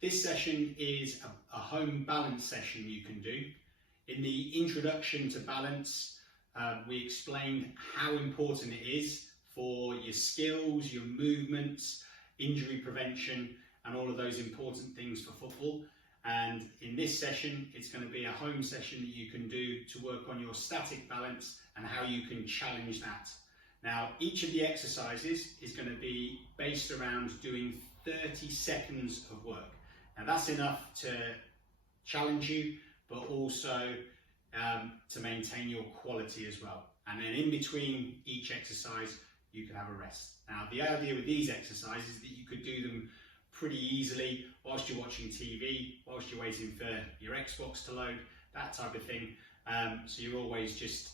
This session is a home balance session you can do. In the introduction to balance, we explained how important it is for your skills, your movements, injury prevention, and all of those important things for football. And in this session, it's going to be a home session that you can do to work on your static balance and how you can challenge that. Now, each of the exercises is going to be based around doing 30 seconds of work. Now, that's enough to challenge you, but also to maintain your quality as well. And then in between each exercise, you can have a rest. Now, the idea with these exercises is that you could do them pretty easily whilst you're watching TV, whilst you're waiting for your Xbox to load, that type of thing. So you're always just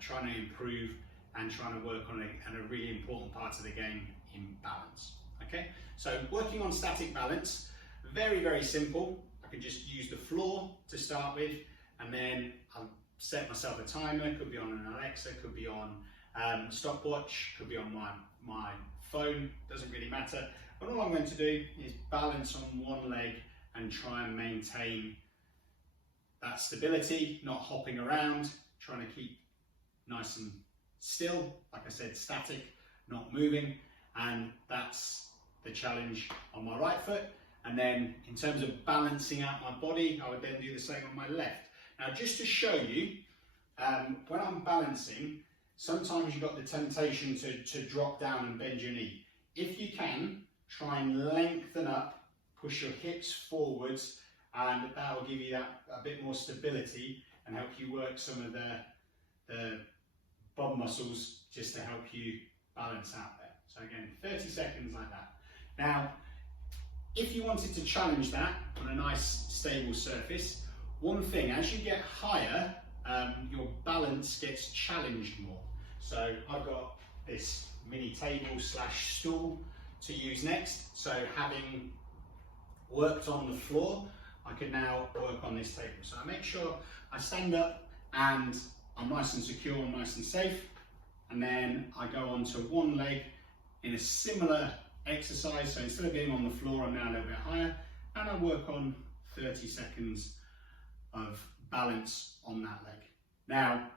trying to improve and trying to work on a really important part of the game in balance. Okay, so working on static balance, very, very simple. I can just use the floor to start with, and then I'll set myself a timer. Could be on an Alexa, could be on stopwatch, could be on my phone, doesn't really matter. But all I'm going to do is balance on one leg and try and maintain that stability, not hopping around, trying to keep nice and still, like I said, static, not moving. And that's the challenge on my right foot. And then in terms of balancing out my body, I would then do the same on my left. Now, just to show you, when I'm balancing, sometimes you've got the temptation to drop down and bend your knee. If you can, try and lengthen up, push your hips forwards, and that will give you a bit more stability and help you work some of the bum muscles just to help you balance out there. So again, 30 seconds like that. Now, if you wanted to challenge that on a nice stable surface, one thing, as you get higher, your balance gets challenged more. So I've got this mini table slash stool to use next. So having worked on the floor, I can now work on this table. So I make sure I stand up and I'm nice and secure, nice and safe. And then I go onto one leg in a similar exercise. So instead of being on the floor, I'm now a little bit higher, and I work on 30 seconds of balance on that leg. Now,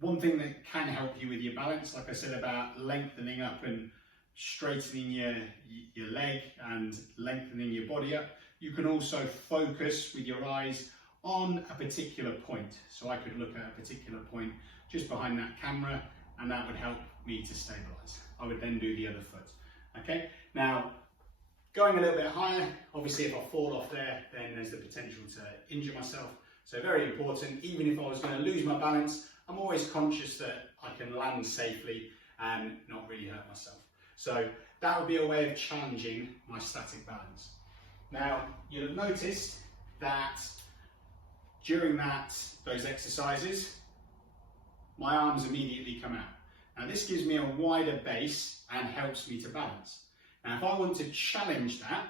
one thing that can help you with your balance, like I said about lengthening up and straightening your leg and lengthening your body up, you can also focus with your eyes on a particular point. So I could look at a particular point just behind that camera, and that would help me to stabilize. I would then do the other foot. Okay, now going a little bit higher, obviously if I fall off there, then there's the potential to injure myself. So very important, even if I was going to lose my balance, I'm always conscious that I can land safely and not really hurt myself. So that would be a way of challenging my static balance. Now, you'll have noticed that during those exercises, my arms immediately come out. Now this gives me a wider base and helps me to balance. Now if I want to challenge that,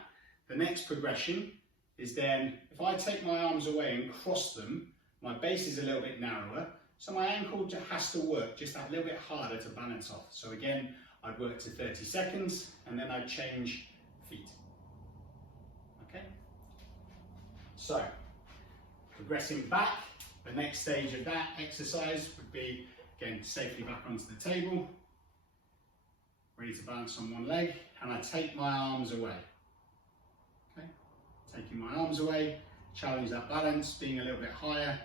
the next progression is then, if I take my arms away and cross them, my base is a little bit narrower, so my ankle has to work just that little bit harder to balance off. So again, I'd work to 30 seconds and then I'd change feet. Okay? So, progressing back, the next stage of that exercise would be, again, safely back onto the table, ready to balance on one leg, and I take my arms away. Okay? Taking my arms away, challenge that balance, being a little bit higher,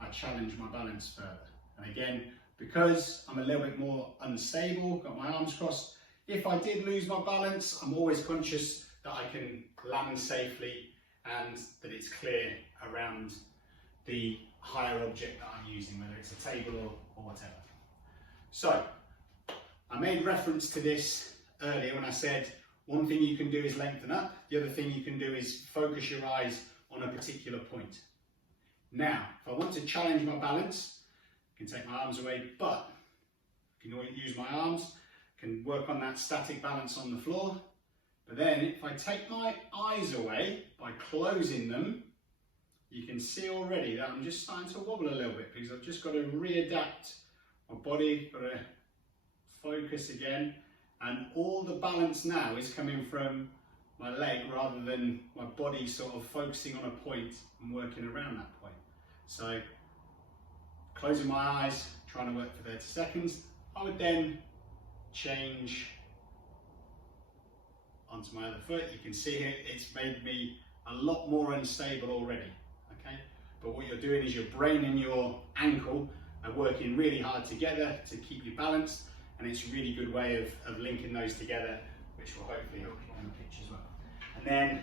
I challenge my balance further. And again, because I'm a little bit more unstable, got my arms crossed, if I did lose my balance, I'm always conscious that I can land safely and that it's clear around the higher object that I'm using, whether it's a table or whatever. So, I made reference to this earlier when I said one thing you can do is lengthen up, the other thing you can do is focus your eyes on a particular point. Now, if I want to challenge my balance, I can take my arms away, but I can always use my arms, can work on that static balance on the floor. But then if I take my eyes away by closing them, you can see already that I'm just starting to wobble a little bit because I've just got to readapt my body, got to focus again and all the balance now is coming from my leg rather than my body sort of focusing on a point and working around that point. So closing my eyes, trying to work for 30 seconds, I would then change onto my other foot. You can see here it's made me a lot more unstable already, okay? But what you're doing is your brain and your ankle are working really hard together to keep you balanced, and it's a really good way of linking those together, which will hopefully help you on the pitch as well. And then,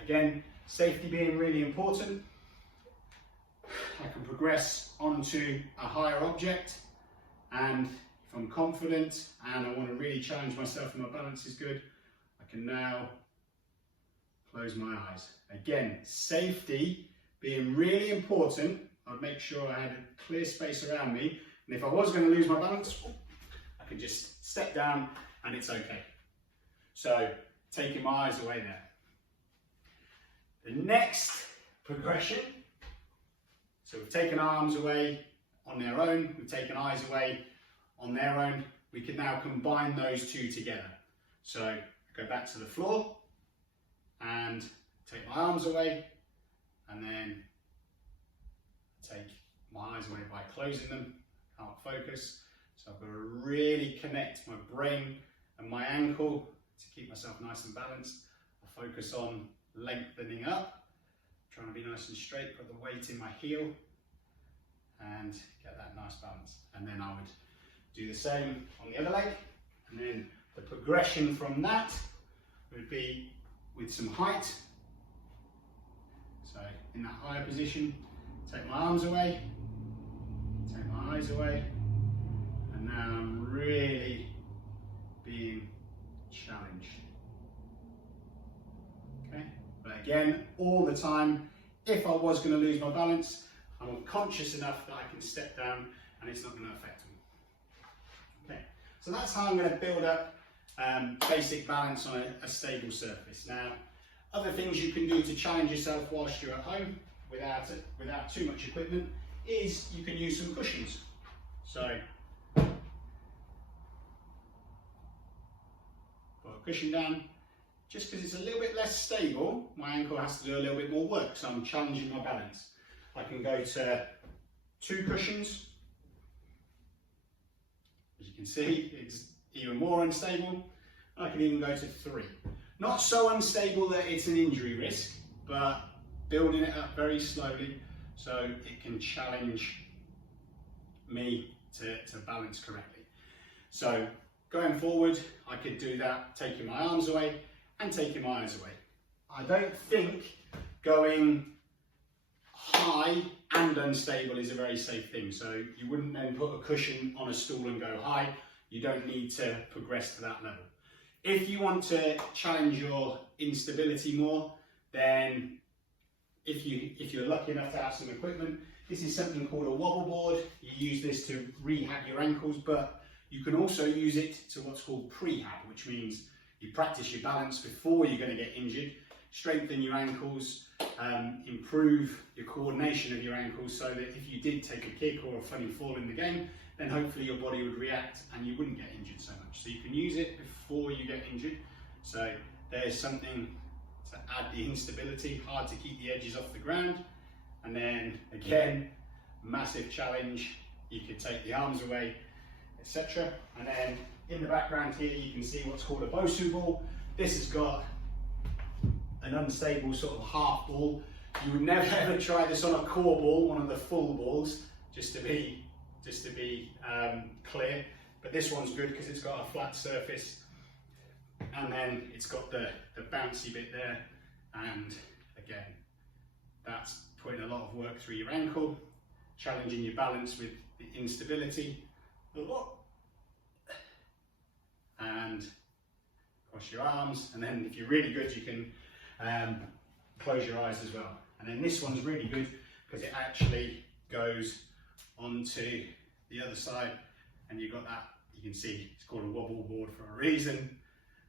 again, safety being really important, I can progress onto a higher object, and if I'm confident and I want to really challenge myself and my balance is good, I can now close my eyes. Again, safety being really important. I'd make sure I had a clear space around me, and if I was going to lose my balance, I could just step down and it's okay. So, taking my eyes away there. The next progression, so we've taken arms away on their own, we've taken eyes away on their own, we can now combine those two together. So, go back to the floor and take my arms away, and then take my eyes away by closing them, can't focus. So I've got to really connect my brain and my ankle to keep myself nice and balanced. I focus on lengthening up, trying to be nice and straight, put the weight in my heel and get that nice balance. And then I would do the same on the other leg, and then the progression from that would be with some height. So in that higher position, take my arms away, take my eyes away, and now I'm really being challenged. Okay, but again, all the time, if I was going to lose my balance, I'm conscious enough that I can step down and it's not going to affect me. Okay, so that's how I'm going to build up basic balance on a stable surface. Now, other things you can do to challenge yourself whilst you're at home without too much equipment is you can use some cushions. So, put a cushion down. Just because it's a little bit less stable, my ankle has to do a little bit more work, so I'm challenging my balance. I can go to 2 cushions. As you can see, it's even more unstable. I can even go to 3. Not so unstable that it's an injury risk, but building it up very slowly so it can challenge me to balance correctly. So going forward, I could do that taking my arms away and taking my eyes away. I don't think going high and unstable is a very safe thing. So you wouldn't then put a cushion on a stool and go high. You don't need to progress to that level. If you want to challenge your instability more, then if you're lucky enough to have some equipment, this is something called a wobble board. You use this to rehab your ankles, but you can also use it to what's called prehab, which means you practice your balance before you're going to get injured, strengthen your ankles, improve your coordination of your ankles so that if you did take a kick or a funny fall in the game, then hopefully your body would react and you wouldn't get injured so much. So you can use it before you get injured. So there's something to add the instability, hard to keep the edges off the ground. And then again, massive challenge. You could take the arms away, etc. And then in the background here, you can see what's called a Bosu ball. This has got an unstable sort of half ball. You would never ever try this on a core ball, one of the full balls, just to be clear. But this one's good because it's got a flat surface, and then it's got the bouncy bit there. And again, that's putting a lot of work through your ankle, challenging your balance with the instability. And cross your arms, and then if you're really good, you can close your eyes as well. And then this one's really good because it actually goes onto the other side, and you've got that, you can see it's called a wobble board for a reason.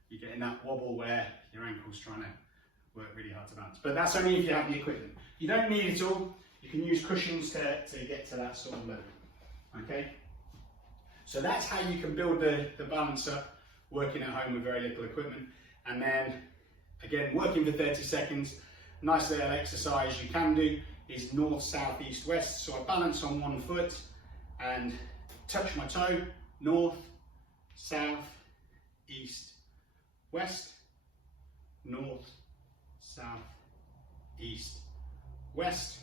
You're getting that wobble where your ankle's trying to work really hard to balance. But that's only if you have the equipment. You don't need it all. You can use cushions to get to that sort of level. Okay? So that's how you can build the balance up working at home with very little equipment. And then again, working for 30 seconds. Nice little exercise you can do is north, south, east, west. So I balance on one foot and touch my toe, north, south, east, west, north, south, east, west.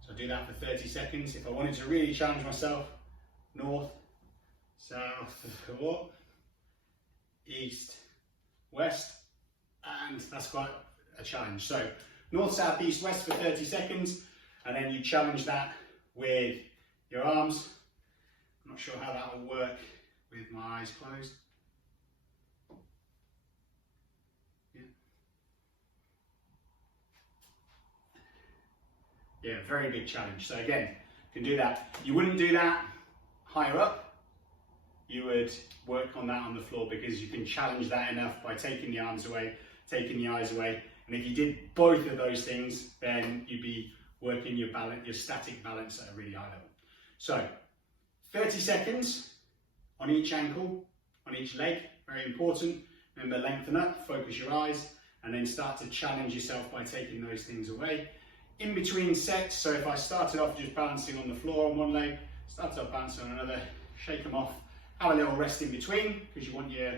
So I do that for 30 seconds. If I wanted to really challenge myself, north, south, or east, west, and that's quite a challenge. So north, south, east, west for 30 seconds, and then you challenge that with your arms. I'm not sure how that will work with my eyes closed. Yeah, very big challenge. So again, you can do that. You wouldn't do that higher up. You would work on that on the floor because you can challenge that enough by taking the arms away, taking the eyes away. And if you did both of those things, then you'd be working your balance, your static balance at a really high level. So 30 seconds on each ankle, on each leg, very important. Remember, lengthen up, focus your eyes, and then start to challenge yourself by taking those things away. In between sets, so if I started off just balancing on the floor on one leg, started off balancing on another, shake them off, have a little rest in between, because you want your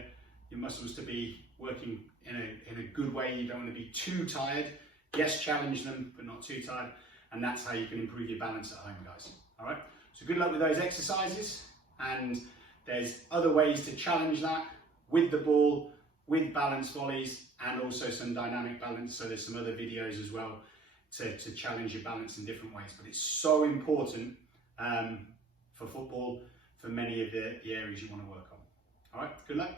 muscles to be working in a good way. You don't want to be too tired. Yes, challenge them, but not too tired. And that's how you can improve your balance at home, guys. All right, so good luck with those exercises. And there's other ways to challenge that with the ball, with balance volleys, and also some dynamic balance. So there's some other videos as well to challenge your balance in different ways. But it's so important for football, for many of the areas you want to work on. All right, good luck.